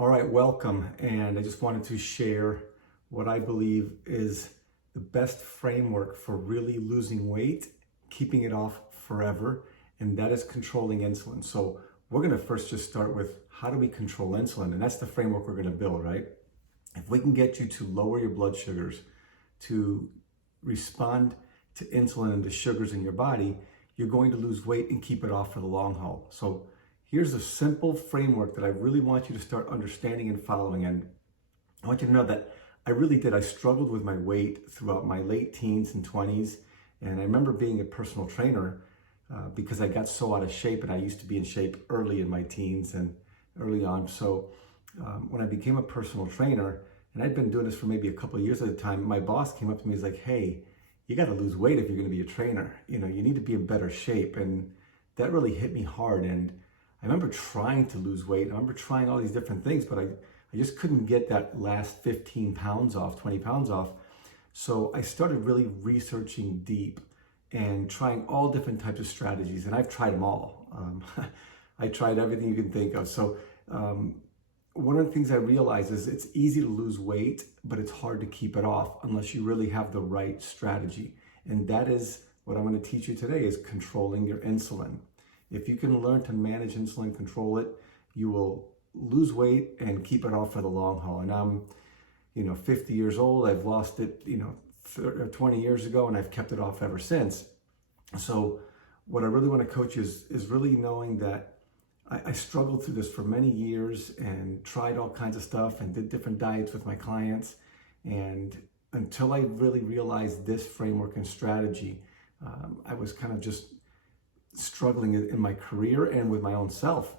All right, welcome. And I just wanted to share what I believe is the best framework for really losing weight, keeping it off forever, and that is controlling insulin. So we're going to first just start with how do we control insulin? And that's the framework we're going to build, right? If we can get you to lower your blood sugars, to respond to insulin and the sugars in your body, you're going to lose weight and keep it off for the long haul. So here's a simple framework that I really want you to start understanding and following. And I want you to know that I really did. I struggled with my weight throughout my late teens and 20s. And I remember being a personal trainer because I got so out of shape, and I used to be in shape early in my teens and early on. So when I became a personal trainer, and I'd been doing this for maybe a couple of years at a time, my boss came up to me and was like, hey, you got to lose weight if you're going to be a trainer. You need to be in better shape. And that really hit me hard. And I remember trying to lose weight. I remember trying all these different things, but I just couldn't get that last 15 pounds off, 20 pounds off. So I started really researching deep and trying all different types of strategies. And I've tried them all. I tried everything you can think of. So one of the things I realized is it's easy to lose weight, but it's hard to keep it off unless you really have the right strategy. And that is what I'm going to teach you today, is controlling your insulin. If you can learn to manage insulin, control it, you will lose weight and keep it off for the long haul. And I'm, 50 years old. I've lost it, 20 years ago, and I've kept it off ever since. So what I really want to coach you is really knowing that I struggled through this for many years and tried all kinds of stuff and did different diets with my clients. And until I really realized this framework and strategy, I was kind of just struggling in my career and with my own self.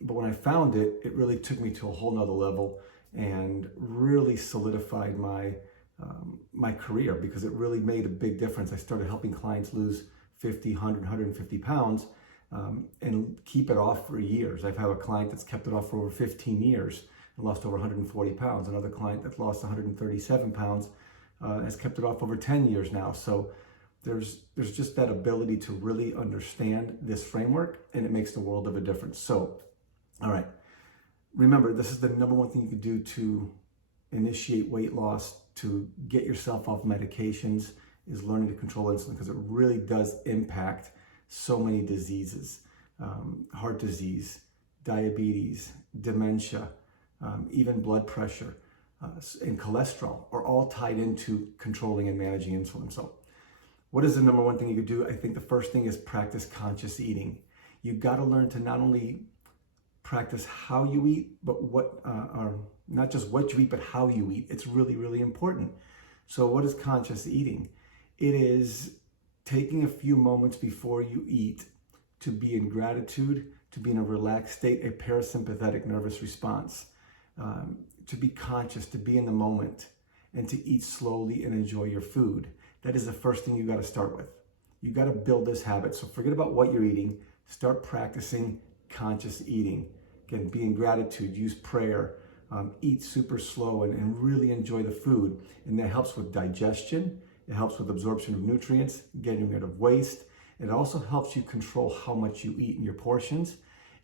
But when I found it, it really took me to a whole nother level and really solidified my career, because it really made a big difference. I started helping clients lose 50, 100, 150 pounds and keep it off for years. I've had a client that's kept it off for over 15 years and lost over 140 pounds. Another client that's lost 137 pounds has kept it off over 10 years now. So there's just that ability to really understand this framework, and it makes the world of a difference. So, all right, remember, this is the number one thing you can do to initiate weight loss, to get yourself off medications, is learning to control insulin, because it really does impact so many diseases. Heart disease, diabetes, dementia, even blood pressure, and cholesterol are all tied into controlling and managing insulin. So what is the number one thing you could do? I think the first thing is practice conscious eating. You got to learn to not only practice how you eat, but not just what you eat, but how you eat. It's really, really important. So what is conscious eating? It is taking a few moments before you eat to be in gratitude, to be in a relaxed state, a parasympathetic nervous response, to be conscious, to be in the moment, and to eat slowly and enjoy your food. That is the first thing you got to start with. You got to build this habit. So forget about what you're eating. Start practicing conscious eating. Again, be in gratitude, use prayer, eat super slow, and really enjoy the food. And that helps with digestion. It helps with absorption of nutrients, getting rid of waste. It also helps you control how much you eat in your portions.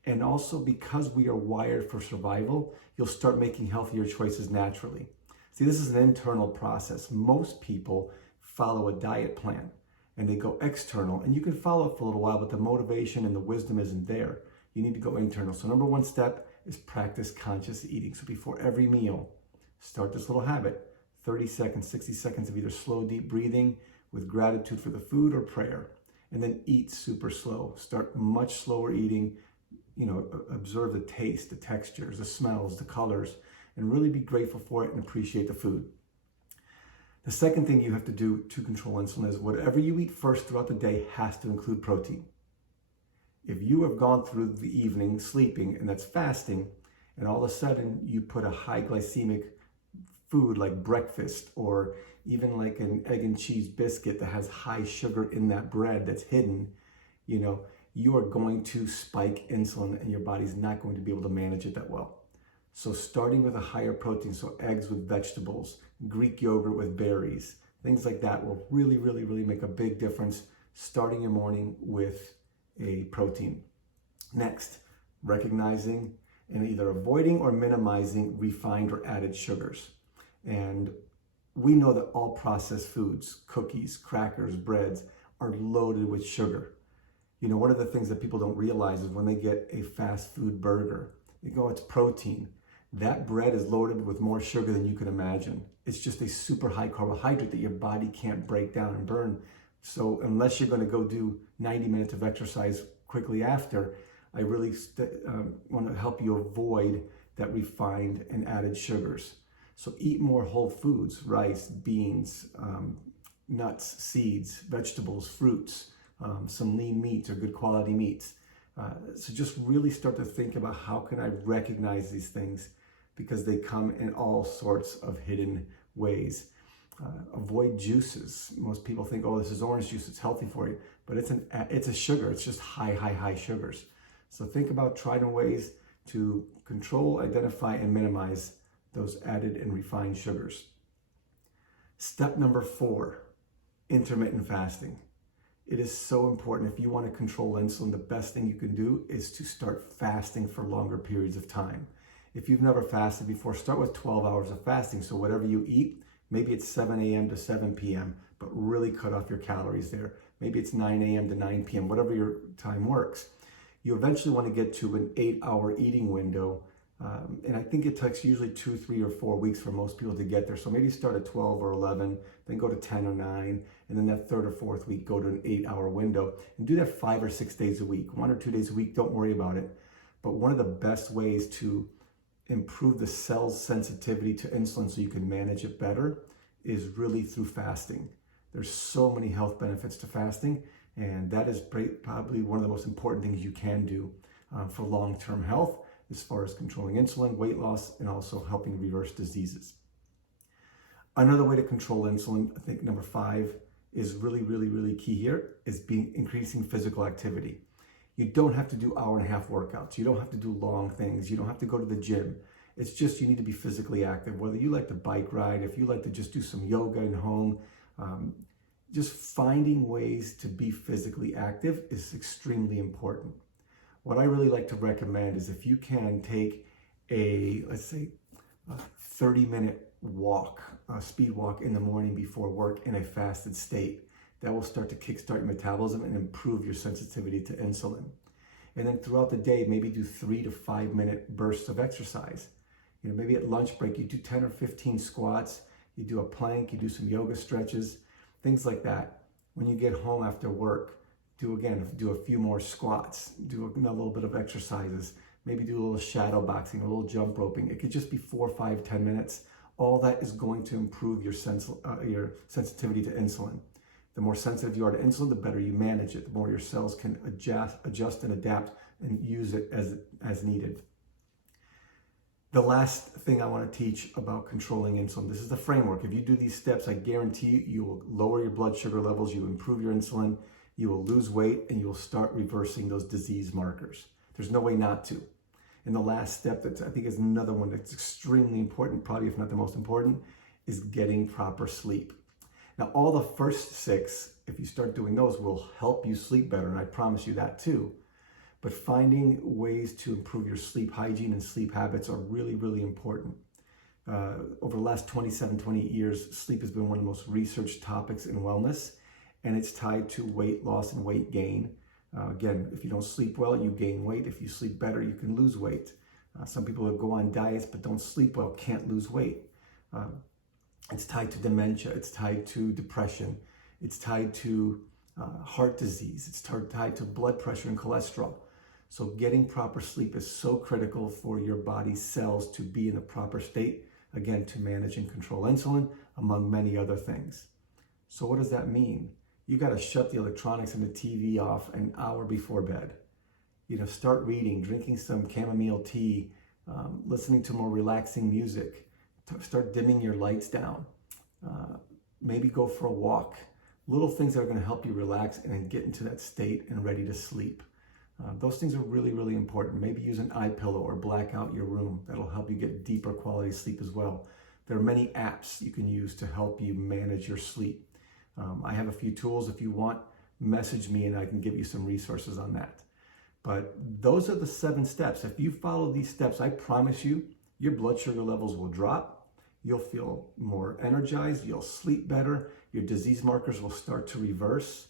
And also, because we are wired for survival, you'll start making healthier choices naturally. See, this is an internal process. Most people follow a diet plan and they go external, and you can follow it for a little while, but the motivation and the wisdom isn't there. You need to go internal. So number one step is practice conscious eating. So before every meal, start this little habit. 30 seconds, 60 seconds of either slow, deep breathing with gratitude for the food or prayer. And then eat super slow. Start much slower eating. Observe the taste, the textures, the smells, the colors, and really be grateful for it and appreciate the food. The second thing you have to do to control insulin is whatever you eat first throughout the day has to include protein. If you have gone through the evening sleeping, and that's fasting, and all of a sudden you put a high glycemic food like breakfast, or even like an egg and cheese biscuit that has high sugar in that bread that's hidden, you are going to spike insulin, and your body's not going to be able to manage it that well. So starting with a higher protein, so eggs with vegetables, Greek yogurt with berries, things like that will really, really, really make a big difference starting your morning with a protein. Next, recognizing and either avoiding or minimizing refined or added sugars. And we know that all processed foods, cookies, crackers, breads, are loaded with sugar. You know, one of the things that people don't realize is when they get a fast food burger, they go, it's protein. That bread is loaded with more sugar than you can imagine. It's just a super high carbohydrate that your body can't break down and burn. So unless you're going to go do 90 minutes of exercise quickly after, I really want to help you avoid that refined and added sugars. So eat more whole foods, rice, beans, nuts, seeds, vegetables, fruits, some lean meats or good quality meats. So just really start to think about how can I recognize these things, because they come in all sorts of hidden ways. Avoid juices. Most people think, oh, this is orange juice, it's healthy for you, but it's a sugar. It's just high sugars. So think about trying ways to control, identify, and minimize those added and refined sugars. Step number 4, intermittent fasting. It is so important. If you want to control insulin, the best thing you can do is to start fasting for longer periods of time. If you've never fasted before, start with 12 hours of fasting. So whatever you eat, maybe it's 7 a.m. to 7 p.m., but really cut off your calories there. Maybe it's 9 a.m. to 9 p.m., whatever your time works. You eventually want to get to an 8-hour eating window. And I think it takes usually 2, 3, or 4 weeks for most people to get there. So maybe start at 12 or 11, then go to 10 or 9, and then that 3rd or 4th week, go to an 8-hour window. And do that 5 or 6 days a week. 1 or 2 days a week, don't worry about it. But one of the best ways to improve the cell's sensitivity to insulin so you can manage it better is really through fasting. There's so many health benefits to fasting, and that is probably one of the most important things you can do for long-term health, as far as controlling insulin, weight loss, and also helping reverse diseases. Another way to control insulin, I think number 5, is really key here, is increasing physical activity. You don't have to do hour-and-a-half workouts. You don't have to do long things. You don't have to go to the gym. It's just you need to be physically active. Whether you like to bike ride, if you like to just do some yoga at home, just finding ways to be physically active is extremely important. What I really like to recommend is if you can take a, let's say, a 30-minute walk, a speed walk in the morning before work in a fasted state. That will start to kickstart your metabolism and improve your sensitivity to insulin. And then throughout the day, maybe do 3 to 5 minute bursts of exercise. You know, maybe at lunch break, you do 10 or 15 squats, you do a plank, you do some yoga stretches, things like that. When you get home after work, do a few more squats, do a little bit of exercises, maybe do a little shadow boxing, a little jump roping. It could just be 4, 5, 10 minutes. All that is going to improve your sensitivity to insulin. The more sensitive you are to insulin, the better you manage it. The more your cells can adjust and adapt and use it as needed. The last thing I want to teach about controlling insulin, this is the framework. If you do these steps, I guarantee you will lower your blood sugar levels, you will improve your insulin, you will lose weight, and you will start reversing those disease markers. There's no way not to. And the last step that I think is another one that's extremely important, probably if not the most important, is getting proper sleep. Now, all the first 6, if you start doing those, will help you sleep better, and I promise you that too. But finding ways to improve your sleep hygiene and sleep habits are really important. Over the last 27, 28 years, sleep has been one of the most researched topics in wellness, and it's tied to weight loss and weight gain. Again, if you don't sleep well, you gain weight. If you sleep better, you can lose weight. Some people that go on diets but don't sleep well can't lose weight. It's tied to dementia. It's tied to depression. It's tied to heart disease. It's tied to blood pressure and cholesterol. So getting proper sleep is so critical for your body's cells to be in a proper state, again, to manage and control insulin, among many other things. So what does that mean? You got to shut the electronics and the TV off an hour before bed. You know, start reading, drinking some chamomile tea, listening to more relaxing music. Start dimming your lights down. Maybe go for a walk. Little things that are going to help you relax and get into that state and ready to sleep. Those things are really important. Maybe use an eye pillow or black out your room. That'll help you get deeper quality sleep as well. There are many apps you can use to help you manage your sleep. I have a few tools. If you want, message me and I can give you some resources on that. But those are the 7 steps. If you follow these steps, I promise you, your blood sugar levels will drop. You'll feel more energized. You'll sleep better. Your disease markers will start to reverse.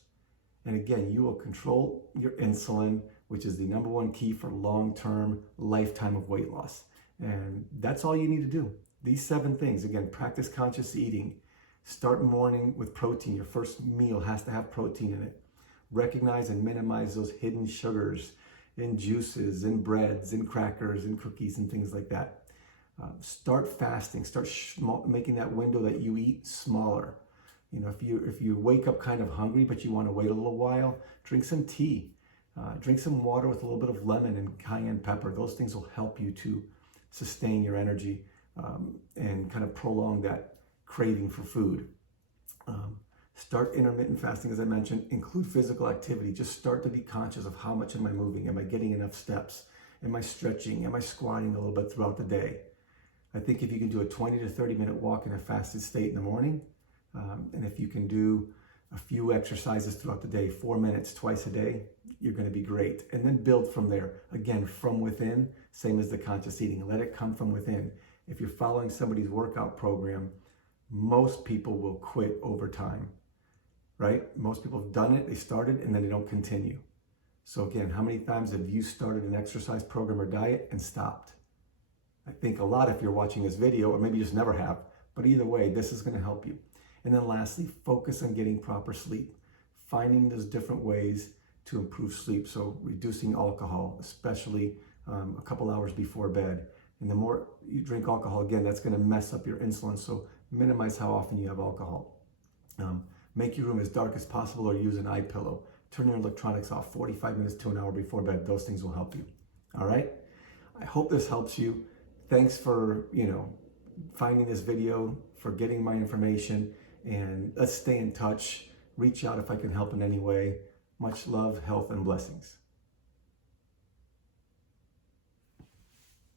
And again, you will control your insulin, which is the #1 key for long-term, lifetime of weight loss. And that's all you need to do. These 7 things, again, practice conscious eating. Start morning with protein. Your first meal has to have protein in it. Recognize and minimize those hidden sugars in juices, in breads, in crackers, in cookies, and things like that. Start fasting. Start making that window that you eat smaller. You know, if you wake up kind of hungry, but you want to wait a little while, drink some tea. Drink some water with a little bit of lemon and cayenne pepper. Those things will help you to sustain your energy and kind of prolong that craving for food. Start intermittent fasting, as I mentioned. Include physical activity. Just start to be conscious of how much am I moving? Am I getting enough steps? Am I stretching? Am I squatting a little bit throughout the day? I think if you can do a 20 to 30 minute walk in a fasted state in the morning, and if you can do a few exercises throughout the day, 4 minutes twice a day, you're going to be great. And then build from there. Again, from within, same as the conscious eating. Let it come from within. If you're following somebody's workout program, most people will quit over time, right? Most people have done it, they started, and then they don't continue. So again, how many times have you started an exercise program or diet and stopped? I think a lot if you're watching this video, or maybe you just never have. But either way, this is going to help you. And then lastly, focus on getting proper sleep. Finding those different ways to improve sleep. So reducing alcohol, especially a couple hours before bed. And the more you drink alcohol, again, that's going to mess up your insulin. So minimize how often you have alcohol. Make your room as dark as possible or use an eye pillow. Turn your electronics off 45 minutes to an hour before bed. Those things will help you. All right? I hope this helps you. Thanks for, finding this video, for getting my information, and let's stay in touch. Reach out if I can help in any way. Much love, health, and blessings.